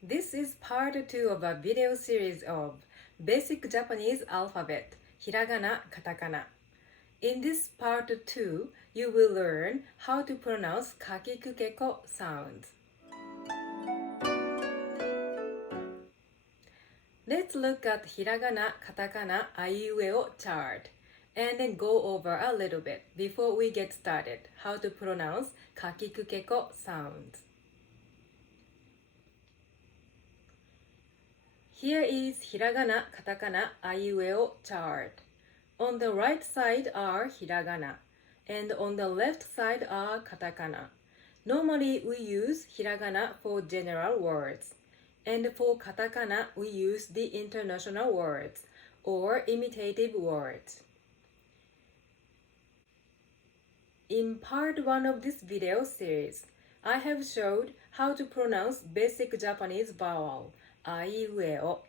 This is part 2 of a video series of Basic Japanese Alphabet Hiragana Katakana. In this part 2, you will learn how to pronounce Kaku and Hikkaku sounds. Let's look at Hiragana Katakana AIUEO chart and then go over a little bit before we get started how to pronounce Kaku and Hikkaku sounds. Here is Hiragana Katakana AIUEO chart. On the right side are Hiragana, and on the left side are Katakana. Normally we use Hiragana for general words, and for Katakana we use the international words or imitative words. In part 1 of this video series, I have showed how to pronounce basic Japanese vowel AIUEO.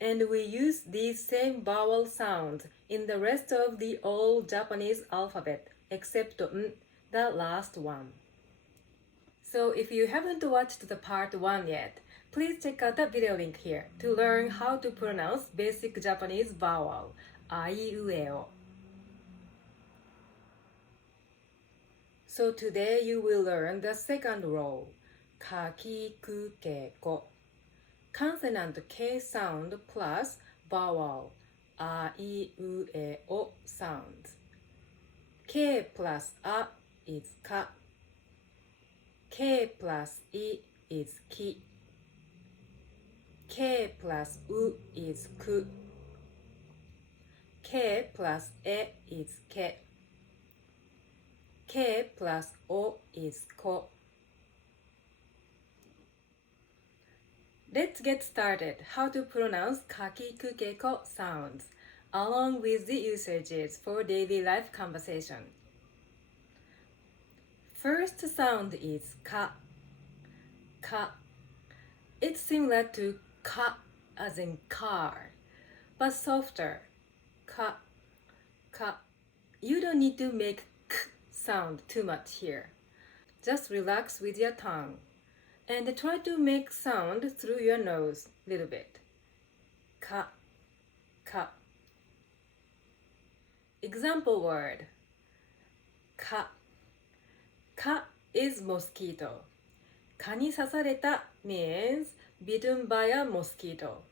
And we use these same vowel sounds in the rest of the old Japanese alphabet, except n, the last one. So if you haven't watched the part 1 yet, please check out the video link here to learn how to pronounce basic Japanese vowel AIUEO. So today you will learn the second row, Kaku and Hikkaku. Consonant K sound plus vowel AIUEO sounds. K plus A is ka. K plus I is ki. K plus U is ku. K plus E is ke. K plus O is ko. Let's get started how to pronounce Kaku and Hikkaku sounds along with the usages for daily life conversation. First sound is ka. Ka. It's similar to ka as in car, but softer. Ka. Ka. You don't need to make k sound too much here. Just relax with your tongue. And try to make sound through your nose a little bit. Ka, ka. Example word. Ka. Ka is mosquito. 蚊に刺された means bitten by a mosquito.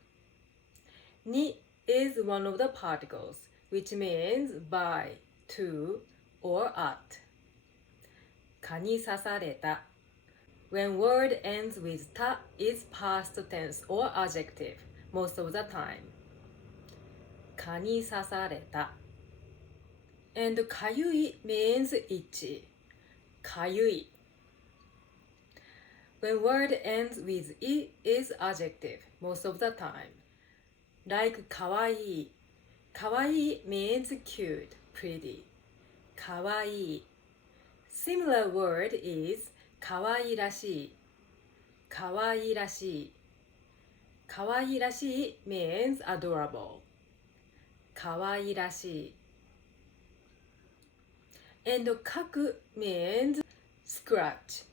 Ni is one of the particles, which means by, to, or at. 蚊に刺された. When word ends with ta is past tense or adjective most of the time. 蚊に刺された. And かゆい means itchy. かゆい. When word ends with I is adjective most of the time. Like かわいい. かわいい means cute, pretty. かわいい. Similar word is かわいらしい。かわいらしい。かわいらしい means adorable. かわいらしい。And かく means scratch.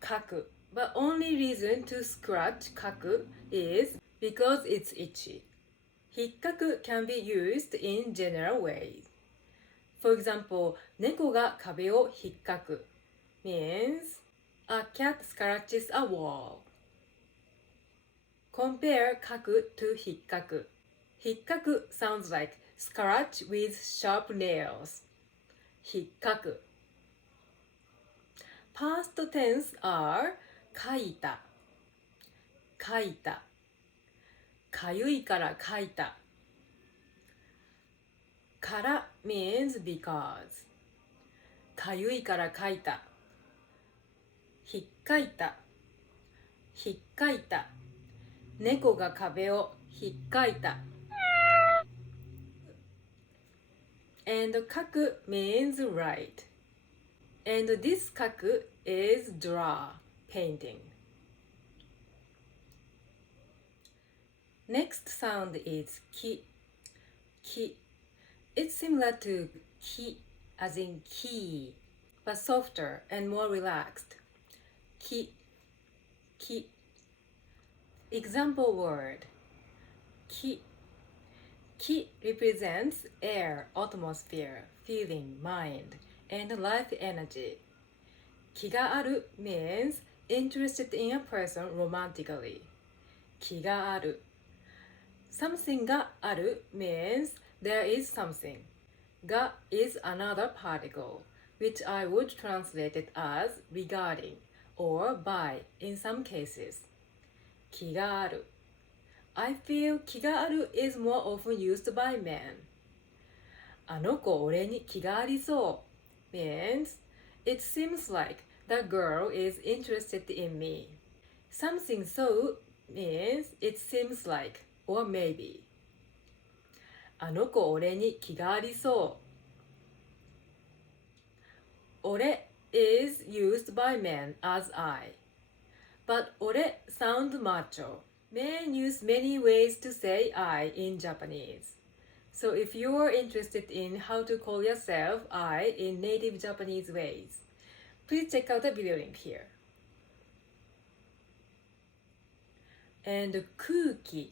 かく。But only reason to scratch かく is because it's itchy. ひっかく can be used in general ways. For example, 猫が壁をひっかく means a cat scratches a wall. Compare かく to ひっかく. ひっかく sounds like scratch with sharp nails. ひっかく. Past tense are かいた。かいた。かゆいからかいた。から means because. かゆいからかいた。ひっかいた。ひっかいた。猫が壁をひっかいた。And かく means write. And this かく is draw, painting. Next sound is き。き. It's similar to き as in key, but softer and more relaxed. き。ki. Example word. Ki. Ki represents air, atmosphere, feeling, mind, and life energy. Ki ga aru means interested in a person romantically. Ki ga aru. Something ga aru means there is something. Ga is another particle, which I would translate it as regarding or by in some cases. Ki ga aru. I feel 気がある is more often used by men. あの子俺に気がありそう means it seems like the girl is interested in me. Something so means it seems like or maybe. あの子俺に気がありそう。俺 is used by men as I. But 俺 sound macho.Men use many ways to say I in Japanese. So if you're interested in how to call yourself I in native Japanese ways, please check out the video link here. And Kuuki.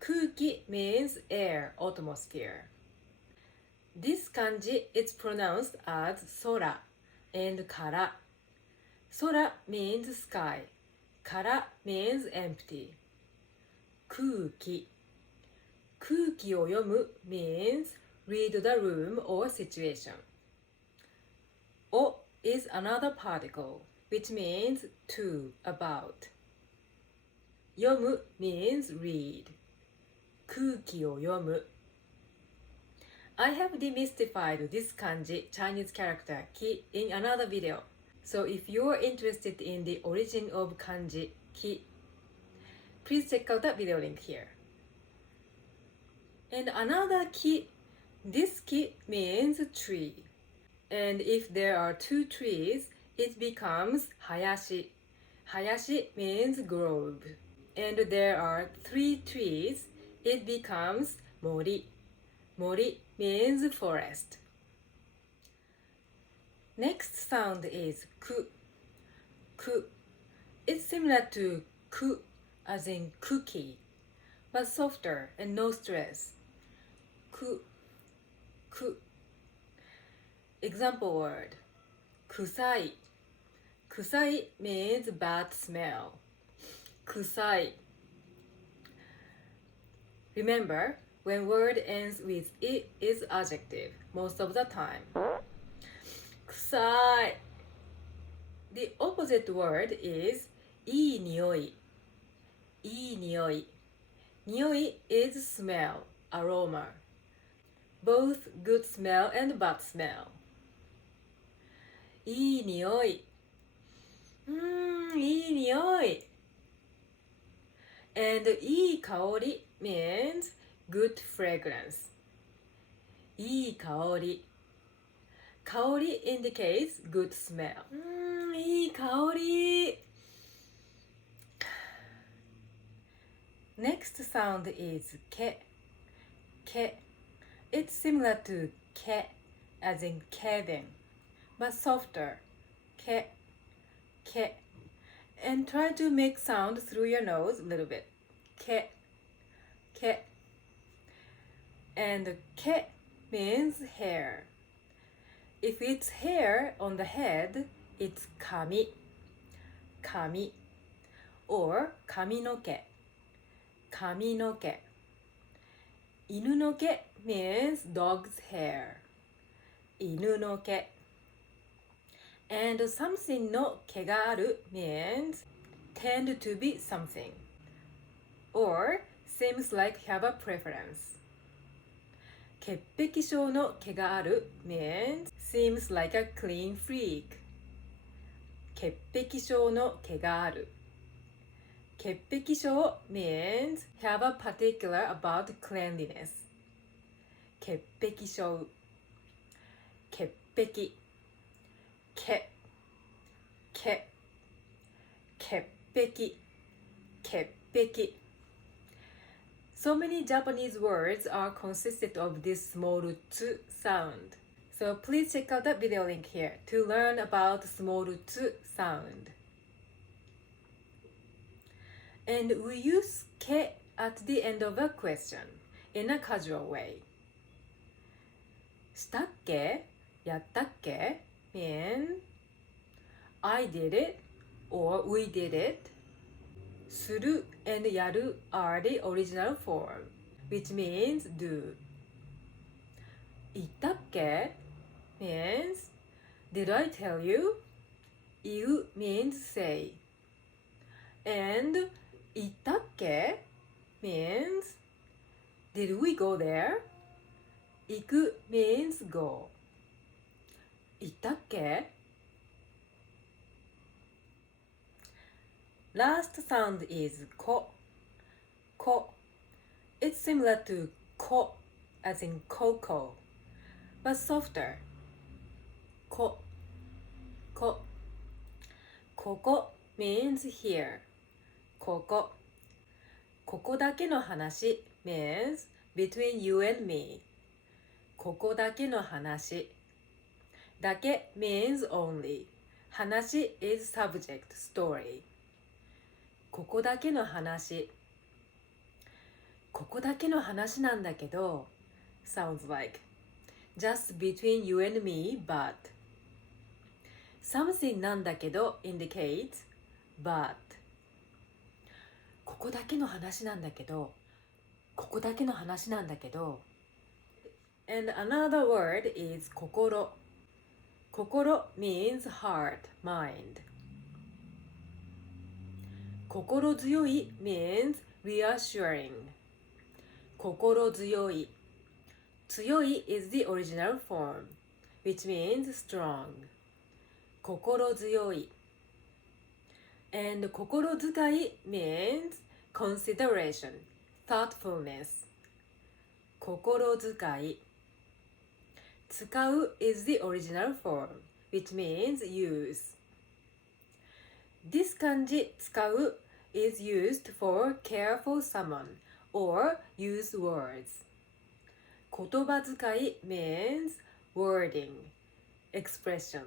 Kuuki means air, atmosphere. This kanji is pronounced as sora and kara. Sora means sky. Kara means empty. 空気空気を読む means read the room or situation. O is another particle, which means to, about. 読む means read. 空気を読む I have demystified this kanji Chinese character ki in another video. So if you're interested in the origin of kanji ki, please check out that video link here. And another ki, this ki means tree. And if there are two trees, it becomes hayashi. Hayashi means grove. And there are three trees, it becomes mori. Mori means forest. Next sound is ku. Ku. It's similar to ku as in cookie, but softer and no stress. Ku. Ku. Example word. Kusai. Kusai means bad smell. Kusai. Remember, when word ends with I is adjective most of the time. Kusai. The opposite word is いい匂い. いい匂い. 匂い is smell, aroma. Both good smell and bad smell. いい匂い. いい匂い. And いい香り means good fragrance. いい香り. 香り indicates good smell. いい香り. Next sound is け. け. It's similar to け as in cabin, but softer. け. け. And try to make sound through your nose a little bit. け. け. And け means hair. If it's hair on the head, it's 髪. 髪. Or 髪の毛. 髪の毛. 犬の毛 means dog's hair. 犬の毛. And something の毛がある means tend to be something. Or seems like have a preference. 潔癖症の毛がある means seems like a clean freak. 潔癖症の毛がある. 潔癖症 means have a particular about cleanliness. 潔癖症. 潔癖. け. け. 潔癖. 潔癖. So many Japanese words are consisted of this small tsu sound. So please check out that video link here to learn about small tsu sound. And we use ke at the end of a question in a casual way. したっけ? やったっけ? mean I did it or we did it. する and やる are the original form, which means do. 言ったっけ? means Did I tell you? 言う means say. And 言ったっけ? means Did we go there? 行く means go. 言ったっけ? Last sound is ko. Ko. It's similar to ko as in Koko, but softer. Ko. Ko. Koko means here. Koko. Koko dake no hanashi means between you and me. Koko dake no hanashi. Dake means only. Hanashi is subject, story. ここだけの話。ここだけの話なんだけど sounds like just between you and me, but something なんだけど indicates but ここだけの話なんだけどここだけの話なんだけど and another word is 心。心 means heart, mind. 心強い means reassuring. 心強い。強い is the original form, which means strong. 心強い。And 心遣い means consideration, thoughtfulness. 心遣い。使う is the original form, which means use. This kanji 使う is used for care for someone or use words. 言葉遣い means wording, expression.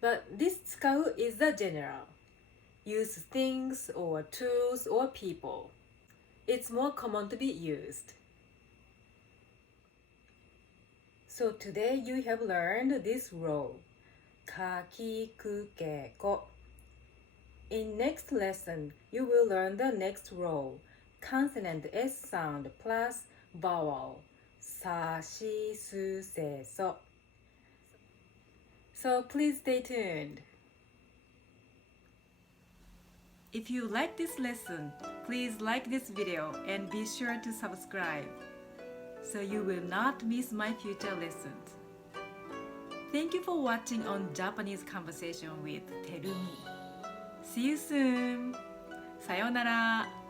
But this 使う is the general. Use things or tools or people. It's more common to be used. So today you have learned this row. かきくけこ. In next lesson, you will learn the next row, consonant S sound plus vowel, sa, shi, su, se, so. So please stay tuned. If you like this lesson, please like this video and be sure to subscribe, so you will not miss my future lessons. Thank you for watching on Japanese Conversation with Terumi. See you soon. さようなら。